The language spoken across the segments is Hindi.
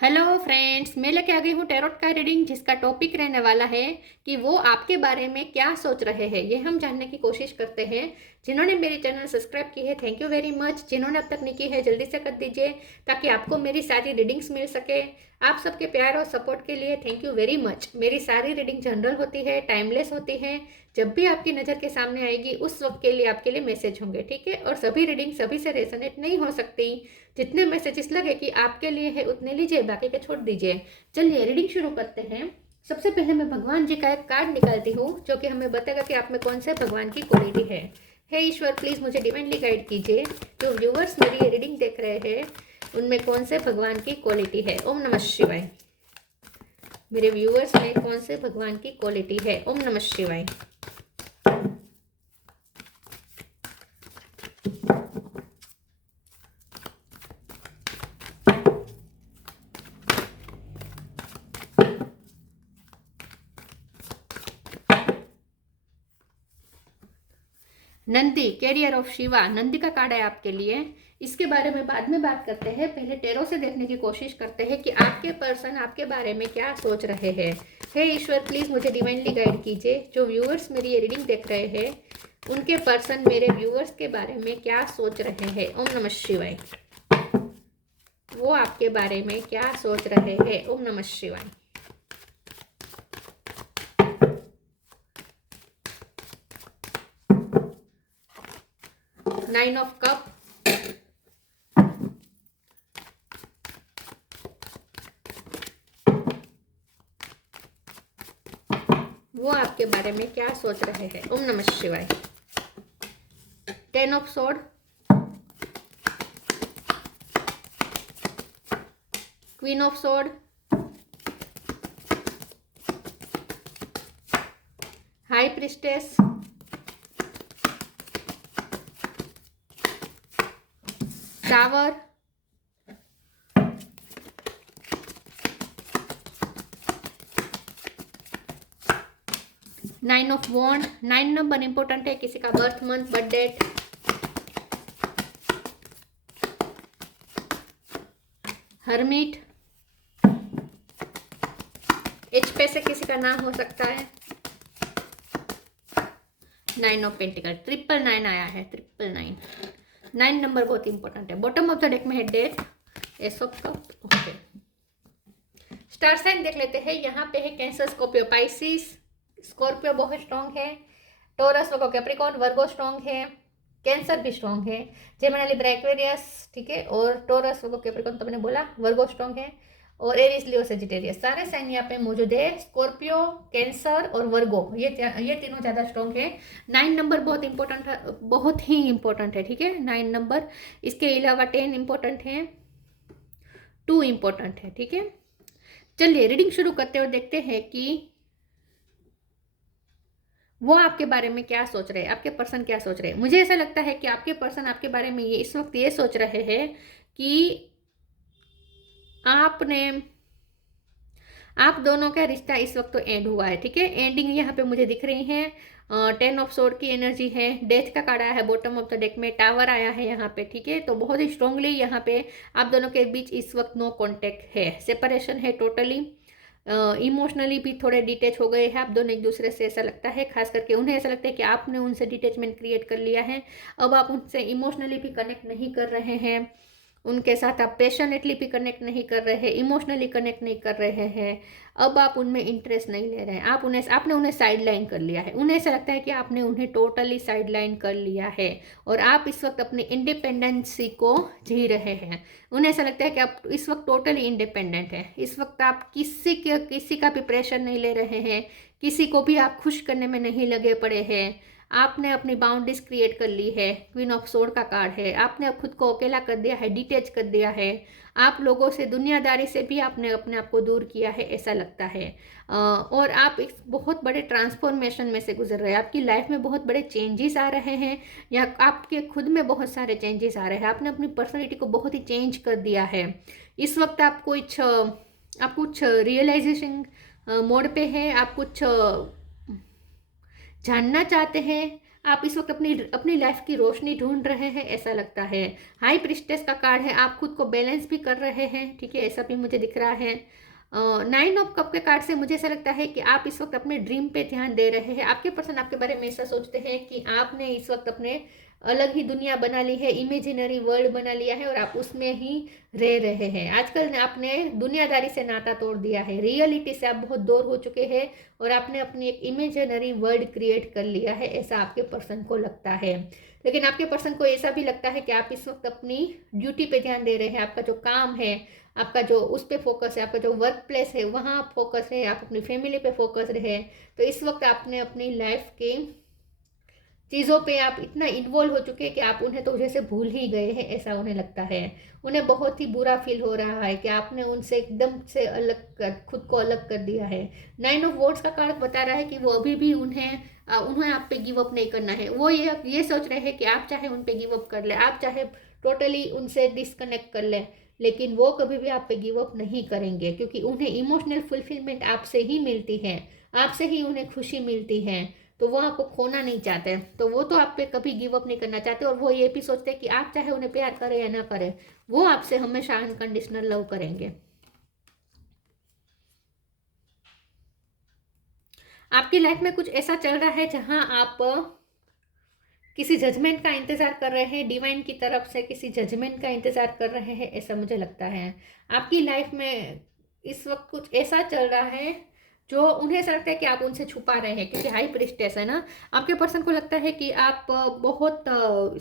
हेलो फ्रेंड्स, मैं लेके आ गई हूँ टैरोट का रीडिंग जिसका टॉपिक रहने वाला है कि वो आपके बारे में क्या सोच रहे हैं। ये हम जानने की कोशिश करते हैं। जिन्होंने मेरी चैनल सब्सक्राइब की है, थैंक यू वेरी मच। जिन्होंने अब तक नहीं की है, जल्दी से कर दीजिए ताकि आपको मेरी सारी रीडिंग्स मिल सके। आप सबके प्यार और सपोर्ट के लिए थैंक यू वेरी मच। मेरी सारी रीडिंग जनरल होती है, टाइमलेस होती है। जब भी आपकी नज़र के सामने आएगी उस वक्त के लिए आपके लिए मैसेज होंगे, ठीक है। और सभी रीडिंग सभी से रेजोनेट नहीं हो सकती। जितने मैसेजेस लगे कि आपके लिए है उतने लीजिए, बाकी के छोड़ दीजिए। चलिए रीडिंग शुरू करते हैं। सबसे पहले मैं भगवान जी का एक कार्ड निकालती हूँ जो कि हमें बताएगा कि आप में कौन से भगवान की क्वालिटी है। हे ईश्वर, प्लीज मुझे डिवाइनली गाइड कीजिए। जो व्यूअर्स मेरी ये रीडिंग देख रहे हैं उनमें कौन से भगवान की क्वालिटी है। ओम नमः शिवाय। मेरे व्यूअर्स में कौन से भगवान की क्वालिटी है। ओम नमः शिवाय। नंदी, कैरियर ऑफ शिवा, नंदी का कार्ड है आपके लिए। इसके बारे में बाद में बात करते हैं, पहले टेरो से देखने की कोशिश करते हैं कि आपके पर्सन आपके बारे में क्या सोच रहे हैं। हे ईश्वर, प्लीज मुझे डिवाइनली गाइड कीजिए। जो व्यूअर्स मेरी ये रीडिंग देख रहे हैं उनके पर्सन मेरे व्यूअर्स के बारे में क्या सोच रहे हैं। ओम नमः शिवाय। वो आपके बारे में क्या सोच रहे हैं। ओम नमः शिवाय। नाइन ऑफ कप, वो आपके बारे में क्या सोच रहे हैं। ओम नमः शिवाय। Ten of sword, queen of sword, high priestess, tower, nine of wand. 9 number important है, किसी का birth month, birth date, hermit, H पे से किसी का नाम हो सकता है। 9 ऑफ पेंटिकल, 999 आया है, 999। 9 नंबर बहुत इंपॉर्टेंट है। बॉटम ऑफ द डेक में है death, ace of cup. Okay, star sign देख लेते हैं। यहाँ पे है कैंसर, स्कॉर्पियो, पाइसिस। स्कॉर्पियो बहुत स्ट्रांग है। Taurus, Virgo, Capricorn, Virgo strong है। कैंसर भी स्ट्रांग है। जेमिनी, लिब्रा, एक्वेरियस, ठीक है। और टोरस, वर्गो, कैप्रिकॉर्न तो मैंने बोला, वर्गो स्ट्रांग है। और एरिस, लियो, सेजिटेरियस, सारे साइन यहाँ पे मौजूद है। स्कॉर्पियो, कैंसर और वर्गो, ये तीनों ज्यादा स्ट्रांग है। 9 नंबर बहुत इंपॉर्टेंट है, बहुत ही इंपॉर्टेंट है, ठीक है। 9 नंबर, इसके अलावा 10 इंपॉर्टेंट है, 2 इंपॉर्टेंट है, ठीक है। चलिए रीडिंग शुरू करते और देखते हैं कि वो आपके बारे में क्या सोच रहे हैं, आपके पर्सन क्या सोच रहे हैं। मुझे ऐसा लगता है कि आपके पर्सन आपके बारे में ये इस वक्त ये सोच रहे हैं कि आपने आप दोनों का रिश्ता इस वक्त तो एंड हुआ है, ठीक है। एंडिंग यहाँ पे मुझे दिख रही है। 10 ऑफ सोर्ड की एनर्जी है। डेथ का कार्ड आया है बॉटम ऑफ द डेक में। टावर आया है यहाँ पे, ठीक है। तो बहुत ही स्ट्रांगली यहाँ पे आप दोनों के बीच इस वक्त नो कॉन्टेक्ट है, सेपरेशन है टोटली। इमोशनली भी थोड़े डिटेच हो गए हैं आप दोनों एक दूसरे से, ऐसा लगता है। खास करके उन्हें ऐसा लगता है कि आपने उनसे डिटेचमेंट क्रिएट कर लिया है। अब आप उनसे इमोशनली भी कनेक्ट नहीं कर रहे हैं। उनके साथ आप पैशनेटली भी कनेक्ट नहीं कर रहे हैं, इमोशनली कनेक्ट नहीं कर रहे हैं। अब आप उनमें इंटरेस्ट नहीं ले रहे हैं। आपने उन्हें साइड लाइन कर लिया है। उन्हें ऐसा लगता है कि आपने उन्हें टोटली साइड लाइन कर लिया है और आप इस वक्त अपनी इंडिपेंडेंसी को जी रहे हैं। उन्हें ऐसा लगता है कि आप इस वक्त टोटली इंडिपेंडेंट हैं। इस वक्त आप किसी का भी प्रेशर नहीं ले रहे हैं, किसी को भी आप खुश करने में नहीं लगे पड़े हैं। आपने अपनी बाउंड्रीज क्रिएट कर ली है। क्वीन ऑफ सोर्ड का कार्ड है। आपने अब खुद को अकेला कर दिया है, डिटेच कर दिया है। आप लोगों से, दुनियादारी से भी आपने अपने आप को दूर किया है, ऐसा लगता है। और आप एक बहुत बड़े ट्रांसफॉर्मेशन में से गुजर रहे हैं। आपकी लाइफ में बहुत बड़े चेंजेस आ रहे हैं या आपके खुद में बहुत सारे चेंजेस आ रहे हैं। आपने अपनी पर्सनैलिटी को बहुत ही चेंज कर दिया है। इस वक्त आप कुछ रियलाइजेशन मोड पे है। आप कुछ जानना चाहते हैं, आप इस वक्त अपनी अपनी लाइफ की रोशनी ढूंढ रहे हैं, ऐसा लगता है। हाई प्रिस्टेस का कार्ड है, आप खुद को बैलेंस भी कर रहे हैं, ठीक है, ऐसा भी मुझे दिख रहा है। 9 ऑफ कप के कार्ड से मुझे ऐसा लगता है कि आप इस वक्त अपने ड्रीम पे ध्यान दे रहे हैं। आपके पर्सन आपके बारे में ऐसा सोचते हैं कि आपने इस वक्त अपने अलग ही दुनिया बना ली है, इमेजिनरी वर्ल्ड बना लिया है और आप उसमें ही रह रहे हैं। आजकल आपने दुनियादारी से नाता तोड़ दिया है, रियलिटी से आप बहुत दूर हो चुके हैं और आपने अपनी एक इमेजिनरी वर्ल्ड क्रिएट कर लिया है, ऐसा आपके पर्सन को लगता है। लेकिन आपके पर्सन को ऐसा भी लगता है कि आप इस वक्त अपनी ड्यूटी पे ध्यान दे रहे हैं। आपका जो काम है, आपका जो उस पर फोकस है, आपका जो वर्क प्लेस है वहाँ आप फोकस है, आप अपनी फैमिली पे फोकस रहे। तो इस वक्त आपने अपनी लाइफ के चीज़ों पे आप इतना इन्वॉल्व हो चुके हैं कि आप उन्हें तो जैसे भूल ही गए हैं, ऐसा उन्हें लगता है। उन्हें बहुत ही बुरा फील हो रहा है कि आपने उनसे एकदम से अलग कर, खुद को अलग कर दिया है। 9 ऑफ वॉर्ड्स का कार्ड बता रहा है कि वो अभी भी उन्हें आप पे गिव अप नहीं करना है। वो ये सोच रहे हैं कि आप चाहे उन पे गिव अप कर ले, आप चाहे टोटली उनसे डिस्कनेक्ट कर ले, लेकिन वो कभी भी आप पे गिव अप नहीं करेंगे, क्योंकि उन्हें इमोशनल फुलफिलमेंट आपसे ही मिलती है, आपसे ही उन्हें खुशी मिलती है। तो वो आपको खोना नहीं चाहते, तो वो तो आप पे कभी गिव अप नहीं करना चाहते। और वो ये भी सोचते हैं कि आप चाहे उन्हें प्यार करें या ना करें, वो आपसे हमेशा अनकंडीशनल लव करेंगे। आपकी लाइफ में कुछ ऐसा चल रहा है जहां आप किसी जजमेंट का इंतजार कर रहे हैं, डिवाइन की तरफ से किसी जजमेंट का इंतजार कर रहे हैं, ऐसा मुझे लगता है। आपकी लाइफ में इस वक्त कुछ ऐसा चल रहा है जो उन्हें ऐसा लगता है कि आप उनसे छुपा रहे हैं, क्योंकि हाई प्रिस्टेस है ना। आपके पर्सन को लगता है कि आप बहुत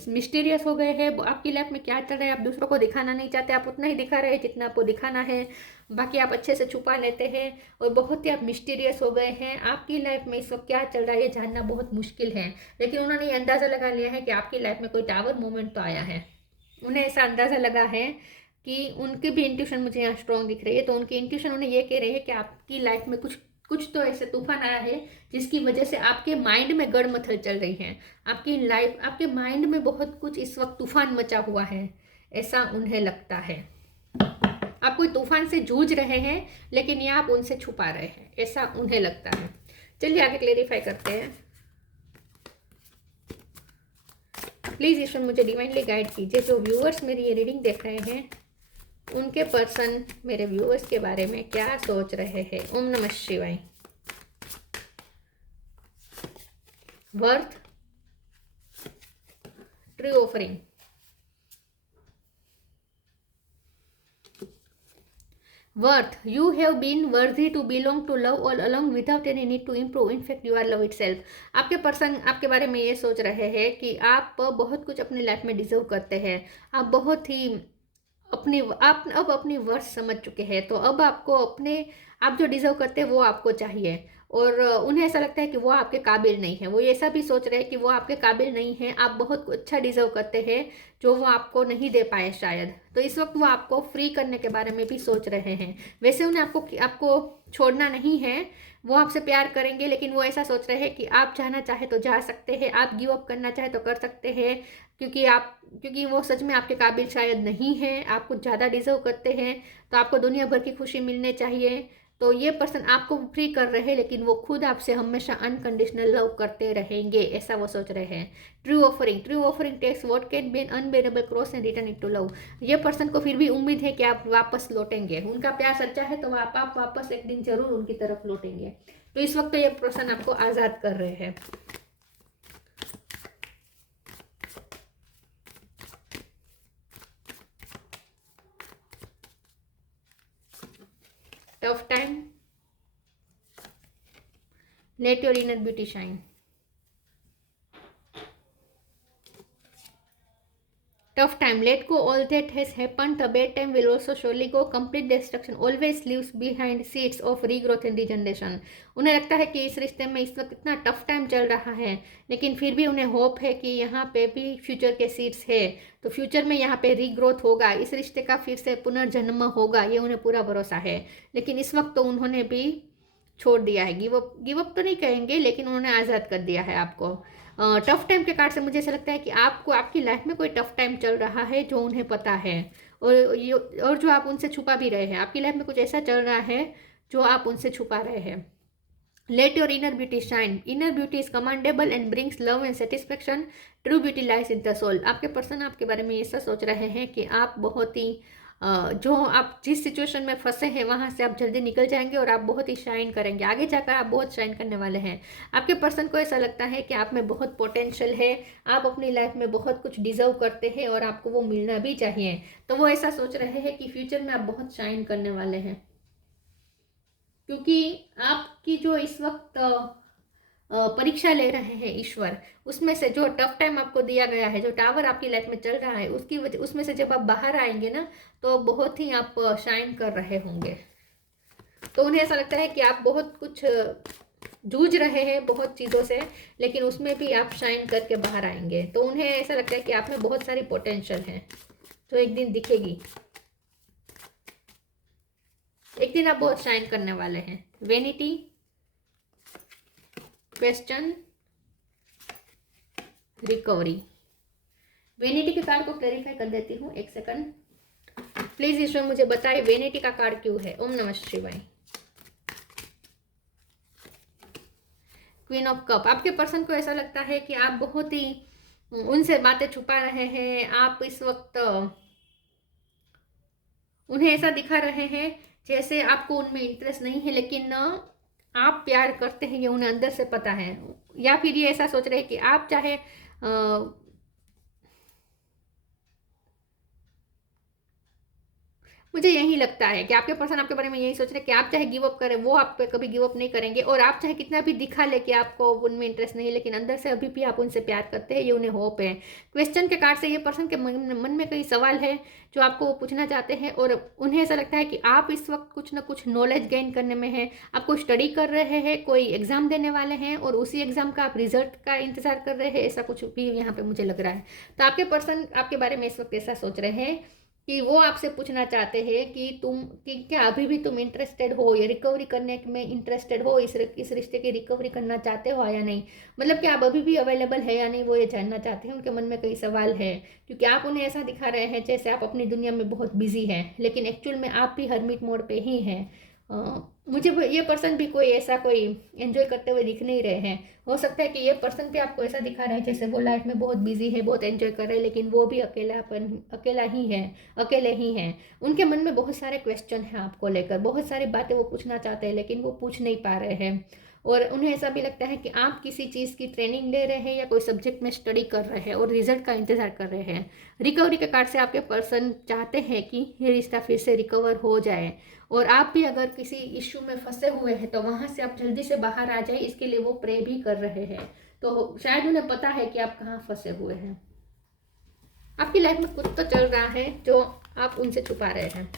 मिस्टीरियस हो गए हैं। आपकी लाइफ में क्या चल रहा है आप दूसरों को दिखाना नहीं चाहते, आप उतना ही दिखा रहे हैं जितना आपको दिखाना है, बाकी आप अच्छे से छुपा लेते हैं और बहुत ही आप मिस्टीरियस हो गए हैं। आपकी लाइफ में इस वक्त क्या चल रहा है ये जानना बहुत मुश्किल है, लेकिन उन्होंने ये अंदाज़ा लगा लिया है कि आपकी लाइफ में कोई टावर मोमेंट तो आया है। उन्हें ऐसा अंदाज़ा लगा है कि उनकी भी इंट्यूशन मुझे यहाँ स्ट्रॉन्ग दिख रही है, तो उनकी इंट्यूशन उन्हें ये कह रही है कि आपकी लाइफ में कुछ कुछ तो ऐसे तूफान आया है जिसकी वजह से आपके माइंड में गड़मथल चल रही है। आपकी लाइफ, आपके माइंड में बहुत कुछ इस वक्त तूफान मचा हुआ है, ऐसा उन्हें लगता है। आप कोई तूफान से जूझ रहे हैं, लेकिन ये आप उनसे छुपा रहे हैं, ऐसा उन्हें लगता है। चलिए आगे क्लेरिफाई करते हैं। प्लीज़ ईश्वर मुझे डिवाइनली गाइड कीजिए। जो व्यूअर्स मेरी ये रीडिंग देख रहे हैं, उनके पर्सन मेरे व्यूअर्स के बारे में क्या सोच रहे हैं। ओम नमः शिवाय। Worth, true offering, worth, you have been worthy to belong to love all along without any need to improve, in fact you are love itself। आपके पर्सन आपके बारे में ये सोच रहे हैं कि आप बहुत कुछ अपनी लाइफ में डिजर्व करते हैं। आप बहुत ही आप अब अपनी वर्थ समझ चुके हैं, तो अब आपको आप जो डिजर्व करते हैं वो आपको चाहिए। और उन्हें ऐसा लगता है कि वो आपके काबिल नहीं है। वो ऐसा भी सोच रहे हैं कि वो आपके काबिल नहीं है, आप बहुत अच्छा डिजर्व करते हैं जो वो आपको नहीं दे पाए शायद। तो इस वक्त वो आपको फ्री करने के बारे में भी सोच रहे हैं। वैसे उन्हें आपको छोड़ना नहीं है, वो आपसे प्यार करेंगे, लेकिन वो ऐसा सोच रहे हैं कि आप जाना चाहे तो जा सकते हैं, आप गिव अप करना चाहे तो कर सकते हैं, क्योंकि वो सच में आपके काबिल शायद नहीं है, आप कुछ ज़्यादा डिजर्व करते हैं, तो आपको दुनिया भर की खुशी मिलने चाहिए। तो ये पर्सन आपको फ्री कर रहे हैं, लेकिन वो खुद आपसे हमेशा अनकंडीशनल लव करते रहेंगे, ऐसा वो सोच रहे हैं। True offering takes what can be an unbearable cross and return it to love. ये पर्सन को फिर भी उम्मीद है कि आप वापस लौटेंगे। उनका प्यार सच्चा है तो आप वापस एक दिन जरूर उनकी तरफ लौटेंगे। तो इस वक्त ये पर्सन आपको आज़ाद कर रहे हैं। Tough time, late your inner beauty shine. Tough time, let go all that has happened. The bad time will also surely go. Complete destruction always leaves behind seeds of regrowth and regeneration। उन्हें लगता है कि इस रिश्ते में इस वक्त इतना टफ टाइम चल रहा है, लेकिन फिर भी उन्हें होप है कि यहाँ पे भी फ्यूचर के सीड्स है, तो फ्यूचर में यहाँ पे रीग्रोथ होगा, इस रिश्ते का फिर से पुनर्जन्म होगा, ये उन्हें पूरा भरोसा है। लेकिन इस वक्त तो उन्होंने भी छोड़ दिया है, गिव अप तो नहीं कहेंगे, लेकिन उन्होंने आज़ाद कर दिया है आपको। टफ टाइम के कार्ड से मुझे ऐसा लगता है कि आपकी लाइफ में कोई टफ टाइम चल रहा है जो उन्हें पता है, और जो आप उनसे छुपा भी रहे हैं। आपकी लाइफ में कुछ ऐसा चल रहा है जो आप उनसे छुपा रहे हैं। Let your inner beauty shine, inner beauty is commendable and brings love and satisfaction, true beauty lies in the soul. आपके पर्सन आपके बारे में ऐसा सोच रहे हैं कि आप बहुत ही जो आप जिस सिचुएशन में फंसे हैं वहाँ से आप जल्दी निकल जाएंगे और आप बहुत ही शाइन करेंगे, आगे जाकर आप बहुत शाइन करने वाले हैं। आपके पर्सन को ऐसा लगता है कि आप में बहुत पोटेंशियल है, आप अपनी लाइफ में बहुत कुछ डिजर्व करते हैं और आपको वो मिलना भी चाहिए। तो वो ऐसा सोच रहे हैं कि फ्यूचर में आप बहुत शाइन करने वाले हैं, क्योंकि आपकी जो इस वक्त परीक्षा ले रहे हैं ईश्वर, उसमें से जो टफ टाइम आपको दिया गया है, जो टावर आपकी लाइफ में चल रहा है, उसकी वजह उसमें से जब आप बाहर आएंगे ना तो बहुत ही आप शाइन कर रहे होंगे। तो उन्हें ऐसा लगता है कि आप बहुत कुछ जूझ रहे हैं बहुत चीज़ों से, लेकिन उसमें भी आप शाइन करके बाहर आएंगे। तो उन्हें ऐसा लगता है कि आप में बहुत सारी पोटेंशियल है जो एक दिन दिखेगी, एक दिन आप बहुत शाइन करने वाले हैं। Vanity, question, recovery. वेनिटी के कार्ड को क्लैरिफाई कर देती हूँ, एक सेकंड प्लीज। ईश्वर मुझे बताए वेनिटी का कार्ड क्यों है। ओम नमः शिवाय। क्वीन ऑफ कप, आपके पर्सन को ऐसा लगता है कि आप बहुत ही उनसे बातें छुपा रहे हैं। आप इस वक्त उन्हें ऐसा दिखा रहे हैं जैसे आपको उनमें इंटरेस्ट नहीं है, लेकिन आप प्यार करते हैं, ये उन्हें अंदर से पता है। या फिर ये ऐसा सोच रहे हैं कि आप चाहे मुझे यही लगता है कि आपके पर्सन आपके बारे में यही सोच रहे हैं कि आप चाहे गिव अप करें, वो आप पे कभी गिव अप नहीं करेंगे, और आप चाहे कितना भी दिखा ले कि आपको उनमें इंटरेस्ट नहीं है, लेकिन अंदर से अभी भी आप उनसे प्यार करते हैं, ये उन्हें होप है। क्वेश्चन के कार्ड से ये पर्सन के मन में कई सवाल है जो आपको वो पूछना चाहते हैं, और उन्हें ऐसा लगता है कि आप इस वक्त कुछ ना कुछ नॉलेज गेन करने में है, आपको स्टडी कर रहे हैं, कोई एग्जाम देने वाले हैं और उसी एग्जाम का आप रिजल्ट का इंतजार कर रहे हैं, ऐसा कुछ भी यहाँ पे मुझे लग रहा है। तो आपके पर्सन आपके बारे में इस वक्त ऐसा सोच रहे हैं कि वो आपसे पूछना चाहते हैं कि क्या अभी भी तुम इंटरेस्टेड हो, या रिकवरी करने में इंटरेस्टेड हो, इस रिश्ते की रिकवरी करना चाहते हो या नहीं। मतलब कि आप अभी भी अवेलेबल है या नहीं, वो ये जानना चाहते हैं। उनके मन में कई सवाल है, क्योंकि आप उन्हें ऐसा दिखा रहे हैं जैसे आप अपनी दुनिया में बहुत बिजी हैं, लेकिन एक्चुअल में आप भी हरमिट मोड पे ही हैं। मुझे ये पर्सन भी कोई ऐसा कोई एंजॉय करते हुए दिख नहीं रहे हैं। हो सकता है कि ये पर्सन भी आपको ऐसा दिखा रहा है जैसे वो लाइफ में बहुत बिजी है, बहुत एंजॉय कर रहे हैं, लेकिन वो भी अकेला ही है, अकेले ही हैं। उनके मन में बहुत सारे क्वेश्चन हैं आपको लेकर, बहुत सारी बातें वो पूछना चाहते हैं, लेकिन वो पूछ नहीं पा रहे हैं। और उन्हें ऐसा भी लगता है कि आप किसी चीज़ की ट्रेनिंग ले रहे हैं या कोई सब्जेक्ट में स्टडी कर रहे हैं और रिजल्ट का इंतजार कर रहे हैं। रिकवरी के कार्ड से आपके पर्सन चाहते हैं कि ये रिश्ता फिर से रिकवर हो जाए, और आप भी अगर किसी इश्यू में फंसे हुए हैं तो वहाँ से आप जल्दी से बाहर आ जाए, इसके लिए वो प्रे भी कर रहे हैं। तो शायद उन्हें पता है कि आप कहाँ फंसे हुए हैं। आपकी लाइफ में कुछ तो चल रहा है जो आप उनसे छुपा रहे हैं।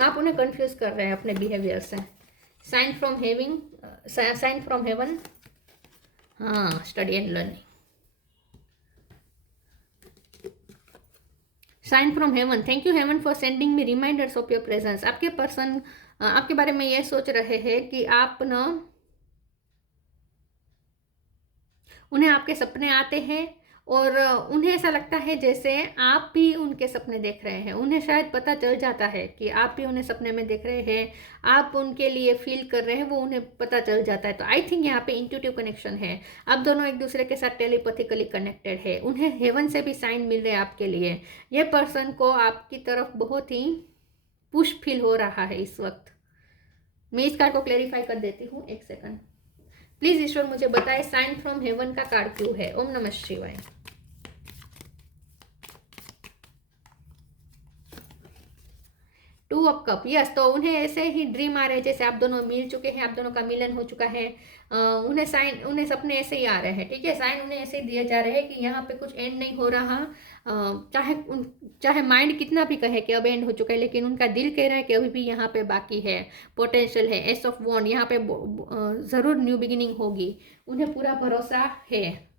आप उन्हें कंफ्यूज कर रहे हैं अपने बिहेवियर से। साइन फ्रॉम हेवन, हाँ, study and learning. Sign from heaven, thank you heaven for sending me reminders of your presence. आपके पर्सन आपके बारे में ये सोच रहे हैं कि आप ना, उन्हें आपके सपने आते हैं और उन्हें ऐसा लगता है जैसे आप भी उनके सपने देख रहे हैं। उन्हें शायद पता चल जाता है कि आप भी उन्हें सपने में देख रहे हैं, आप उनके लिए फील कर रहे हैं, वो उन्हें पता चल जाता है। तो आई थिंक यहाँ पे इंट्यूटिव कनेक्शन है, आप दोनों एक दूसरे के साथ टेलीपैथिकली कनेक्टेड है। उन्हें हेवन से भी साइन मिल रहे हैं आपके लिए। ये पर्सन को आपकी तरफ बहुत ही पुश फील हो रहा है इस वक्त। मैं इस कार्ड को क्लेरिफाई कर देती हूँ, एक सेकंड प्लीज। ईश्वर मुझे बताए साइन फ्रॉम हेवन का कार्ड क्यों है। ओम नमः शिवाय। Two of cup, yes. तो उन्हें ऐसे ही ड्रीम आ रहे हैं जैसे आप दोनों मिल चुके हैं, आप दोनों का मिलन हो चुका है। उन्हें सपने ऐसे ही आ रहे हैं, ठीक है। साइन उन्हें ऐसे ही दिए जा रहे हैं कि यहाँ पे कुछ एंड नहीं हो रहा। चाहे माइंड कितना भी कहे कि अब एंड हो चुका है, लेकिन उनका दिल कह रहा है कि अभी भी यहाँ पे बाकी है, पोटेंशियल है। एस ऑफ वॉन्ड, यहाँ पे ज़रूर न्यू बिगिनिंग होगी, उन्हें पूरा भरोसा है,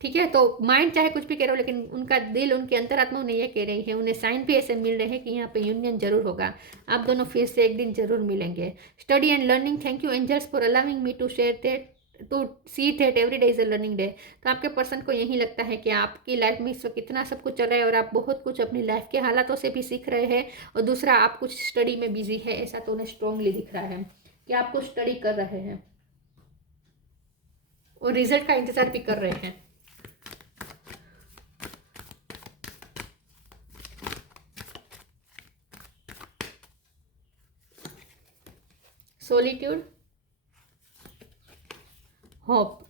ठीक है। तो माइंड चाहे कुछ भी कह रहे हो, लेकिन उनका दिल, उनकी अंतरात्मा उन्हें ये कह रही है। उन्हें साइन भी ऐसे मिल रहे हैं कि यहाँ पे यूनियन जरूर होगा, आप दोनों फिर से एक दिन जरूर मिलेंगे। Study and learning, thank you angels for allowing me to share that to see that every day is a learning day. तो आपके पर्सन को यही लगता है कि आपकी लाइफ में इस वक्त इतना सब कुछ चल रहा है और आप बहुत कुछ अपनी लाइफ के हालातों से भी सीख रहे हैं, और दूसरा आप कुछ स्टडी में बिजी है, ऐसा तो उन्हें स्ट्रांगली दिख रहा है कि आप कुछ स्टडी कर रहे हैं और रिजल्ट का इंतजार भी कर रहे हैं। Solitude, hope,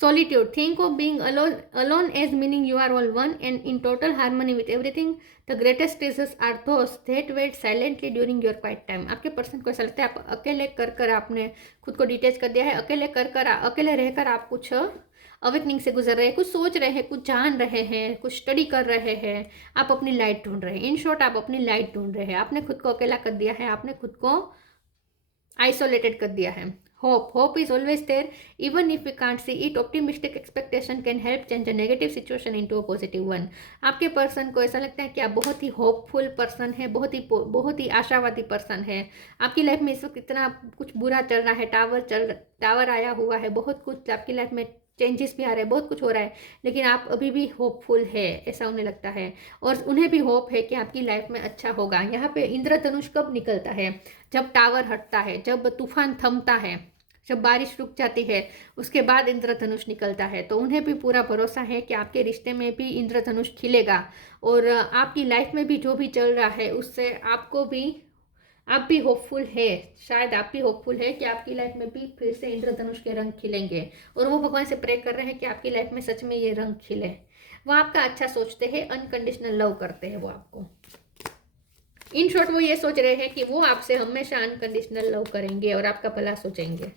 solitude, think of being alone as meaning you are all one and in total harmony with everything. The greatest treasures are those that wait silently during your quiet time. आपके पर्सन को ऐसा लगता है आप अकेले कर आपने खुद को डिटेच कर दिया है, अकेले रहकर आप कुछ अवेकनिंग से गुजर रहे हैं, कुछ सोच रहे हैं, कुछ जान रहे हैं, कुछ स्टडी कर रहे हैं, आप अपनी लाइट ढूंढ रहे हैं। इन शॉर्ट आप अपनी लाइट ढूंढ रहे हैं, आपने खुद को अकेला कर दिया है, आपने खुद को आइसोलेटेड कर दिया है। Hope is always there, even if we can't see it. Optimistic expectation can help change a negative situation into a positive one. आपके पर्सन को ऐसा लगता है कि आप बहुत ही होपफुल पर्सन है, बहुत ही आशावादी पर्सन है। आपकी लाइफ में इस वक्त इतना कुछ बुरा चल रहा है, टावर आया हुआ है, बहुत कुछ आपकी लाइफ में चेंजेस भी आ रहे हैं, बहुत कुछ हो रहा है, लेकिन आप अभी भी होपफुल है, ऐसा उन्हें लगता है। और उन्हें भी होप है कि आपकी लाइफ में अच्छा होगा। यहाँ पे इंद्रधनुष कब निकलता है? जब टावर हटता है, जब तूफान थमता है, जब बारिश रुक जाती है, उसके बाद इंद्रधनुष निकलता है। तो उन्हें भी पूरा भरोसा है कि आपके रिश्ते में भी इंद्रधनुष खिलेगा और आपकी लाइफ में भी जो भी चल रहा है उससे आप भी होपफुल है, शायद आप भी होपफुल है कि आपकी लाइफ में भी फिर से इंद्रधनुष के रंग खिलेंगे। और वो भगवान से प्रे कर रहे हैं कि आपकी लाइफ में सच में ये रंग खिले। वो आपका अच्छा सोचते हैं, अनकंडीशनल लव करते हैं वो आपको। इन शॉर्ट वो ये सोच रहे हैं कि वो आपसे हमेशा अनकंडीशनल लव करेंगे और आपका भला सोचेंगे।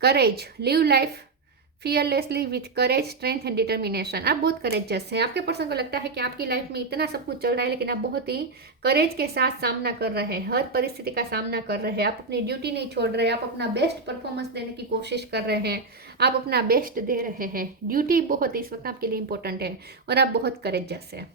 Courage, live life fearlessly with courage, strength and determination. आप बहुत करेजस हैं। आपके पर्सन को लगता है कि आपकी लाइफ में इतना सब कुछ चल रहा है, लेकिन आप बहुत ही करेज के साथ सामना कर रहे हैं, हर परिस्थिति का सामना कर रहे हैं। आप अपनी ड्यूटी नहीं छोड़ रहे, आप अपना बेस्ट परफॉर्मेंस देने की कोशिश कर रहे हैं, आप अपना बेस्ट दे रहे हैं। ड्यूटी बहुत इस वक्त आपके लिए इंपॉर्टेंट है और आप बहुत करेजस है,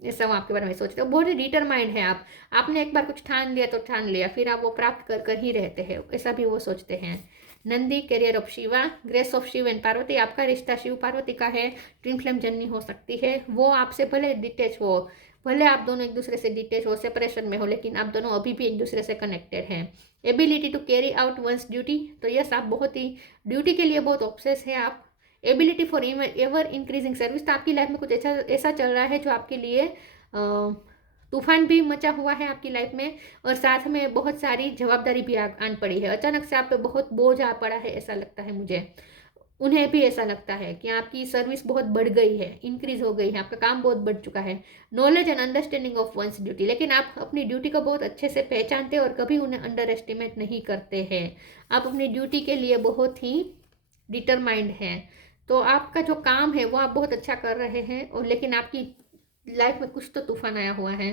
ऐसा वो आपके बारे में सोचते हो। बहुत ही डिटरमाइंड है आप। आपने एक बार कुछ ठान लिया तो ठान लिया, फिर आप वो प्राप्त कर ही रहते हैं, ऐसा भी वो सोचते हैं। Nandi, carrier of Shiva, grace of Shiv and Parvati. आपका रिश्ता शिव पार्वती का है, ट्विन फ्लेम जर्नी हो सकती है। वो आपसे भले डिटेच हो, भले आप दोनों एक दूसरे से डिटेच हो, सेपरेशन में हो, लेकिन आप दोनों अभी भी एक दूसरे से कनेक्टेड हैं। Ability to carry out one's duty. तो यस, आप बहुत ही ड्यूटी के लिए बहुत ऑब्सेस है आप। Ability for ever increasing service. तो आपकी लाइफ में कुछ ऐसा चल रहा है जो आपके लिए तूफान भी मचा हुआ है आपकी लाइफ में, और साथ में बहुत सारी जवाबदारी भी आन पड़ी है। अचानक से आप पे बहुत बोझ आ पड़ा है, ऐसा लगता है मुझे। उन्हें भी ऐसा लगता है कि आपकी सर्विस बहुत बढ़ गई है, इंक्रीज हो गई है, आपका काम बहुत बढ़ चुका है। Knowledge and understanding of once duty. लेकिन आप अपनी ड्यूटी को बहुत अच्छे से पहचानते हैं और कभी उन्हें अंडर एस्टिमेट नहीं करते हैं। आप अपनी ड्यूटी के लिए बहुत ही डिटरमाइंड हैं। तो आपका जो काम है वो आप बहुत अच्छा कर रहे हैं, और लेकिन आपकी लाइफ में कुछ तो तूफान आया हुआ है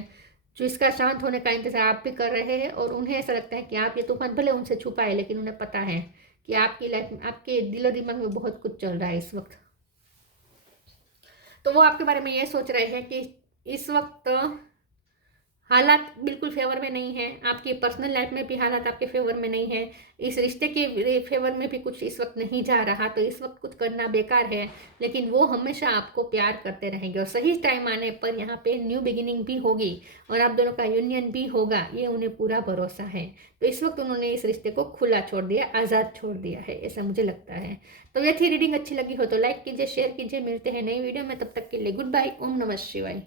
जो इसका शांत होने का इंतजार आप भी कर रहे हैं। और उन्हें ऐसा लगता है कि आप ये तूफान भले उनसे छुपा है, लेकिन उन्हें पता है कि आपकी लाइफ में, आपके दिलो दिमाग में बहुत कुछ चल रहा है इस वक्त। तो वो आपके बारे में ये सोच रहे हैं कि इस वक्त हालात बिल्कुल फेवर में नहीं है, आपकी पर्सनल लाइफ में भी हालात आपके फेवर में नहीं है, इस रिश्ते के फेवर में भी कुछ इस वक्त नहीं जा रहा। तो इस वक्त कुछ करना बेकार है, लेकिन वो हमेशा आपको प्यार करते रहेंगे और सही टाइम आने पर यहाँ पे न्यू बिगिनिंग भी होगी और आप दोनों का यूनियन भी होगा, ये उन्हें पूरा भरोसा है। तो इस वक्त उन्होंने इस रिश्ते को खुला छोड़ दिया, आज़ाद छोड़ दिया है, ऐसा मुझे लगता है। तो ये थी रीडिंग। अच्छी लगी हो तो लाइक कीजिए, शेयर कीजिए। मिलते हैं नई वीडियो में, तब तक के लिए गुड बाय। ओम नमः शिवाय।